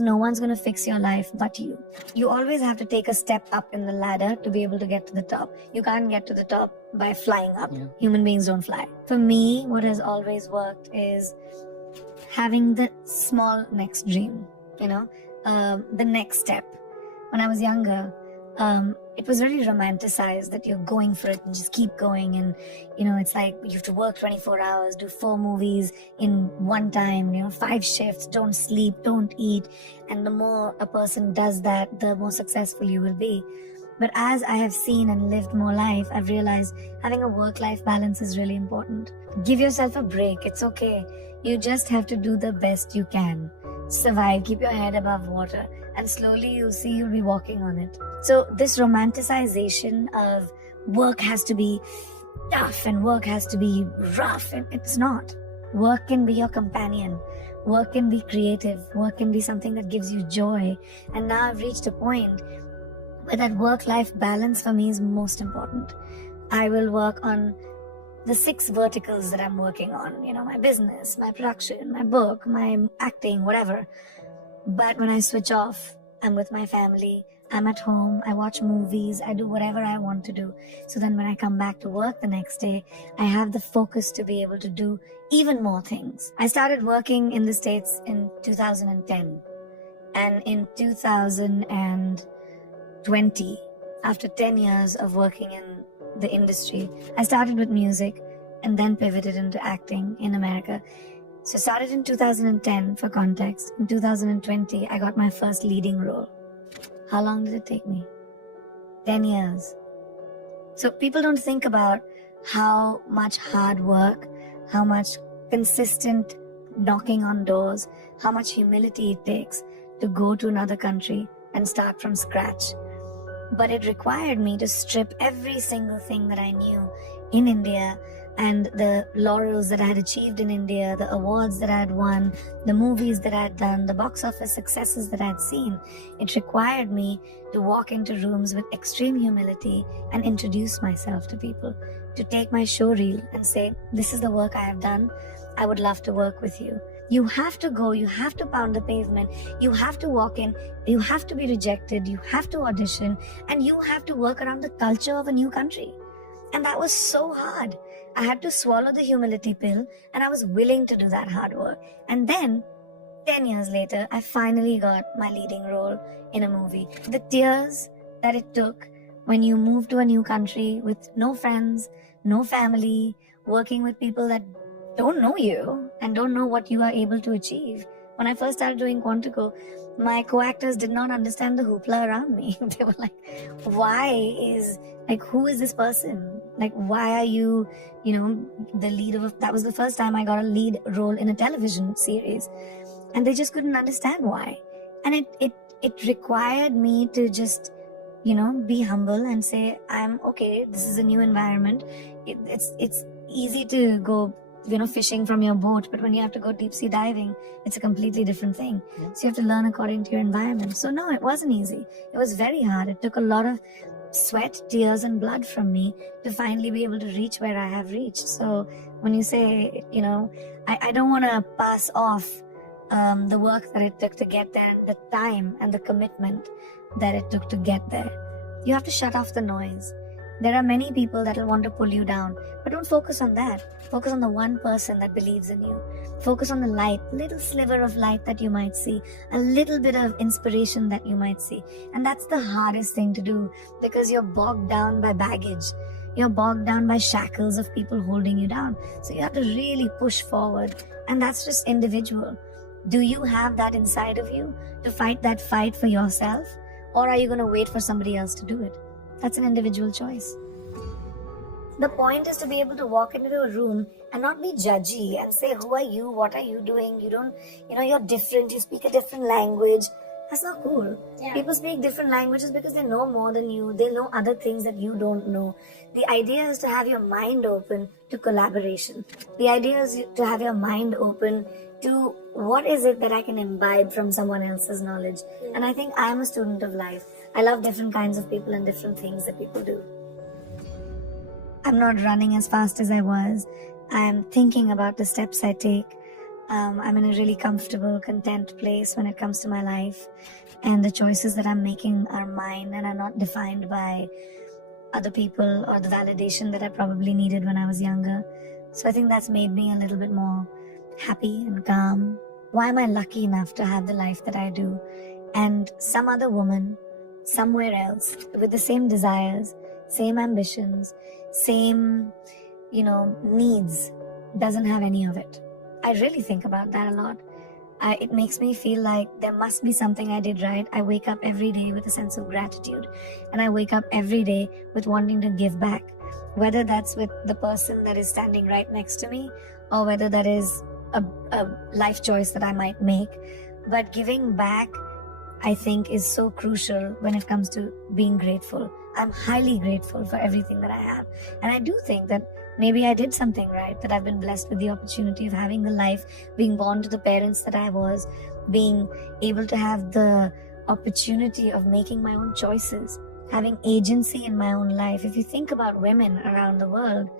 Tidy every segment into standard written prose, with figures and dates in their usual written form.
No one's going to fix your life but you. You always have to take a step up in the ladder to be able to get to the top. You can't get to the top by flying up. Yeah. Human beings don't fly. For me, what has always worked is having the small next dream, the next step. When I was younger, it was really romanticized that you're going for it and just keep going. And, it's like you have to work 24 hours, do 4 movies in one time, 5 shifts, don't sleep, don't eat. And the more a person does that, the more successful you will be. But as I have seen and lived more life, I've realized having a work-life balance is really important. Give yourself a break. It's okay. You just have to do the best you can. Survive, keep your head above water, and slowly you'll see you'll be walking on it. So this romanticization of work has to be tough and work has to be rough, and it's not. Work can be your companion. Work can be creative. Work can be something that gives you joy. And now I've reached a point where that work-life balance for me is most important. I will work on the 6 verticals that I'm working on, my business, my production, my book, my acting, whatever. But when I switch off, I'm with my family, I'm at home, I watch movies, I do whatever I want to do. So then when I come back to work the next day, I have the focus to be able to do even more things. I started working in the States in 2010. And in 2020, after 10 years of working in the industry, I started with music and then pivoted into acting in America. So started in 2010 for context. In 2020, I got my first leading role. How long did it take me? 10 years. So people don't think about how much hard work, how much consistent knocking on doors, how much humility it takes to go to another country and start from scratch. But it required me to strip every single thing that I knew in India and the laurels that I had achieved in India, the awards that I had won, the movies that I had done, the box office successes that I had seen. It required me to walk into rooms with extreme humility and introduce myself to people, to take my show reel and say, this is the work I have done. I would love to work with you. You have to go, you have to pound the pavement, you have to walk in, you have to be rejected, you have to audition, and you have to work around the culture of a new country. And that was so hard. I had to swallow the humility pill, and I was willing to do that hard work. And then, 10 years later, I finally got my leading role in a movie. The tears that it took when you move to a new country with no friends, no family, working with people that don't know you and don't know what you are able to achieve. When I first started doing Quantico, my co-actors did not understand the hoopla around me. They were like, who is this person? Like, why are you, the lead of that was the first time I got a lead role in a television series. And they just couldn't understand why. And it required me to just, be humble and say, I'm okay, this is a new environment. It's easy to go fishing from your boat, but when you have to go deep sea diving, it's a completely different thing. Yeah. So you have to learn according to your environment. So no, it wasn't easy. It was very hard. It took a lot of sweat, tears, and blood from me to finally be able to reach where I have reached. So when you say, I don't want to pass off the work that it took to get there and the time and the commitment that it took to get there. You have to shut off the noise. There are many people that will want to pull you down, but don't focus on that. Focus on the one person that believes in you. Focus on the light, little sliver of light that you might see, a little bit of inspiration that you might see. And that's the hardest thing to do because you're bogged down by baggage. You're bogged down by shackles of people holding you down. So you have to really push forward. And that's just individual. Do you have that inside of you to fight that fight for yourself? Or are you going to wait for somebody else to do it? That's an individual choice. The point is to be able to walk into a room and not be judgy and say, who are you? What are you doing? You don't, you're different. You speak a different language. That's not cool. Yeah. People speak different languages because they know more than you. They know other things that you don't know. The idea is to have your mind open to collaboration. The idea is to have your mind open to what is it that I can imbibe from someone else's knowledge. Yeah. And I think I'm a student of life. I love different kinds of people and different things that people do. I'm not running as fast as I was. I'm thinking about the steps I take. I'm in a really comfortable, content place when it comes to my life. And the choices that I'm making are mine and are not defined by other people or the validation that I probably needed when I was younger. So I think that's made me a little bit more happy and calm. Why am I lucky enough to have the life that I do? And some other woman, somewhere else, with the same desires, same ambitions, same, needs, doesn't have any of it. I really think about that a lot. It makes me feel like there must be something I did right. I wake up every day with a sense of gratitude, and I wake up every day with wanting to give back, whether that's with the person that is standing right next to me or whether that is a life choice that I might make. But giving back, I think, is so crucial when it comes to being grateful. I'm highly grateful for everything that I have. And I do think that maybe I did something right, that I've been blessed with the opportunity of having a life, being born to the parents that I was, being able to have the opportunity of making my own choices, having agency in my own life. If you think about women around the world,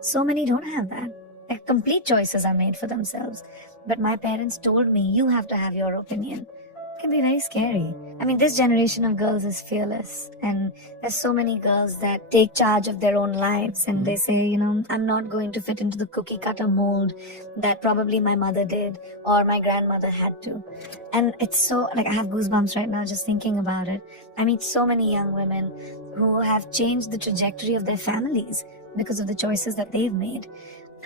so many don't have that. Like, complete choices are made for themselves. But my parents told me, you have to have your opinion. It can be very scary. I mean, this generation of girls is fearless, and there's so many girls that take charge of their own lives, and they say, I'm not going to fit into the cookie cutter mold that probably my mother did or my grandmother had to. And it's so, I have goosebumps right now just thinking about it. I meet so many young women who have changed the trajectory of their families because of the choices that they've made.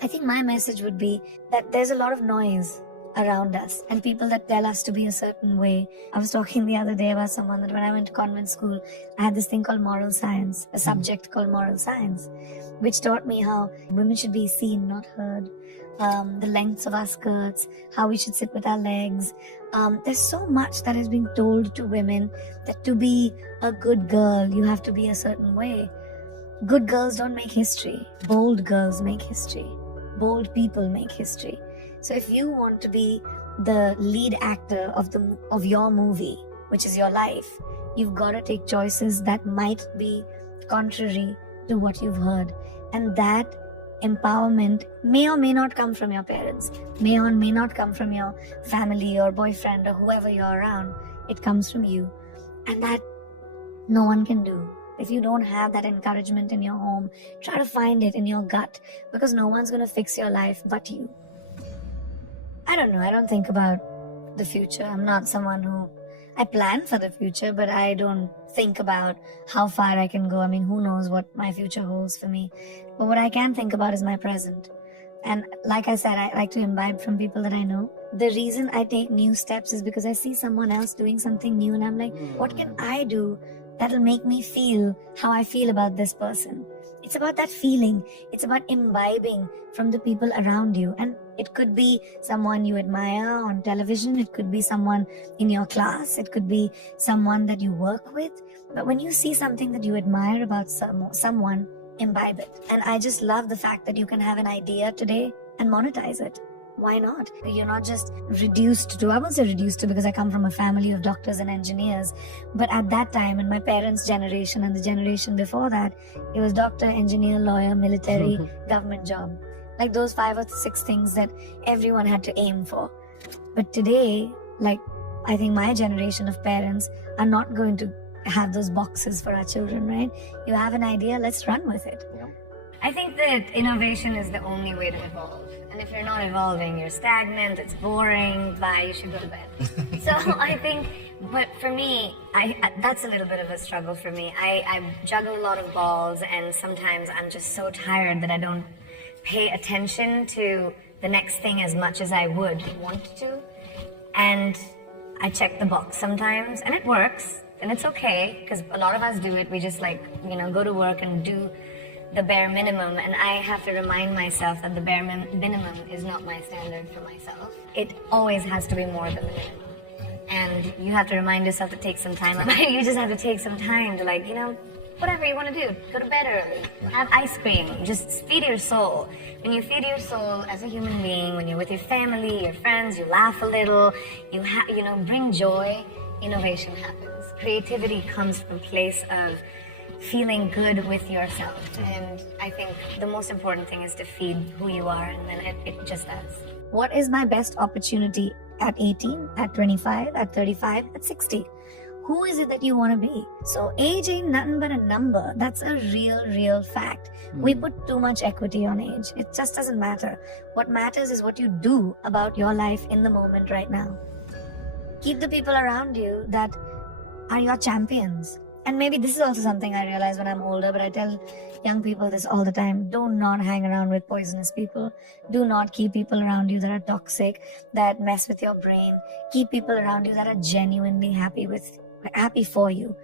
I think my message would be that there's a lot of noise around us and people that tell us to be a certain way. I was talking the other day about someone that when I went to convent school, I had this thing called moral science, a subject called moral science, which taught me how women should be seen, not heard, the lengths of our skirts, how we should sit with our legs. There's so much that is being told to women that to be a good girl, you have to be a certain way. Good girls don't make history. Bold girls make history. Bold people make history. So if you want to be the lead actor of your movie, which is your life, you've got to take choices that might be contrary to what you've heard. And that empowerment may or may not come from your parents, may or may not come from your family or boyfriend or whoever you're around. It comes from you. And that no one can do. If you don't have that encouragement in your home, try to find it in your gut, because no one's going to fix your life but you. I don't know. I don't think about the future. I'm not someone who... I plan for the future, but I don't think about how far I can go. I mean, who knows what my future holds for me. But what I can think about is my present. And like I said, I like to imbibe from people that I know. The reason I take new steps is because I see someone else doing something new and I'm like, what can I do that'll make me feel how I feel about this person? It's about that feeling. It's about imbibing from the people around you. And it could be someone you admire on television. It could be someone in your class. It could be someone that you work with. But when you see something that you admire about someone, imbibe it. And I just love the fact that you can have an idea today and monetize it. Why not? You're not just reduced to, I won't say reduced to because I come from a family of doctors and engineers, but at that time in my parents' generation and the generation before that, it was doctor, engineer, lawyer, military, government job. Like those 5 or 6 things that everyone had to aim for. But today, I think my generation of parents are not going to have those boxes for our children, right? You have an idea, let's run with it. Yeah. I think that innovation is the only way to evolve. And if you're not evolving, you're stagnant, it's boring, bye, you should go to bed. So I think, but for me, that's a little bit of a struggle for me. I juggle a lot of balls, and sometimes I'm just so tired that I don't pay attention to the next thing as much as I would want to. And I check the box sometimes, and it works, and it's okay, because a lot of us do it. We just go to work and do the bare minimum, and I have to remind myself that the bare minimum is not my standard for myself. It always has to be more than the minimum. And you have to remind yourself to take some time. You just have to take some time to whatever you want to do. Go to bed early, have ice cream, just feed your soul. When you feed your soul as a human being, when you're with your family, your friends, you laugh a little, you bring joy, innovation happens. Creativity comes from a place of feeling good with yourself. And I think the most important thing is to feed who you are, and then it just does. What is my best opportunity at 18, at 25, at 35, at 60? Who is it that you want to be? So age ain't nothing but a number. That's a real fact. We put too much equity on age. It just doesn't matter. What matters is what you do about your life in the moment right now. Keep the people around you that are your champions. And maybe this is also something I realize when I'm older, but I tell young people this all the time. Do not hang around with poisonous people. Do not keep people around you that are toxic, that mess with your brain. Keep people around you that are genuinely happy for you.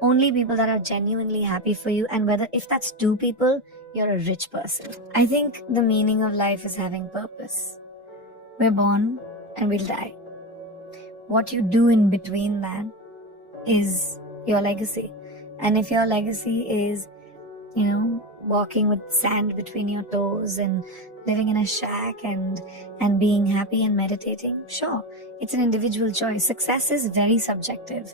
Only people that are genuinely happy for you, and if that's 2 people, you're a rich person. I think the meaning of life is having purpose. We're born and we'll die. What you do in between that is your legacy. And if your legacy is, walking with sand between your toes and living in a shack and being happy and meditating, sure, it's an individual choice. Success is very subjective.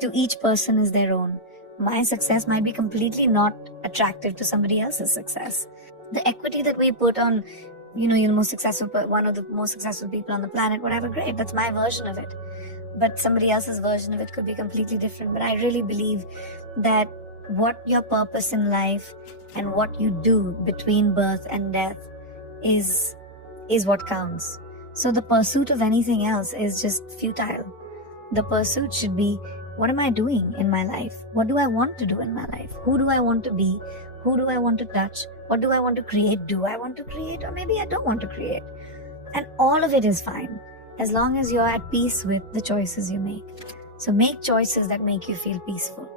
To each person is their own. My success might be completely not attractive to somebody else's success. The equity that we put on, you're the most successful, one of the most successful people on the planet, whatever, great, that's my version of it. But somebody else's version of it could be completely different. But I really believe that what your purpose in life and what you do between birth and death is what counts. So the pursuit of anything else is just futile. The pursuit should be, what am I doing in my life? What do I want to do in my life? Who do I want to be? Who do I want to touch? What do I want to create? Do I want to create? Or maybe I don't want to create. And all of it is fine, as long as you're at peace with the choices you make. So make choices that make you feel peaceful.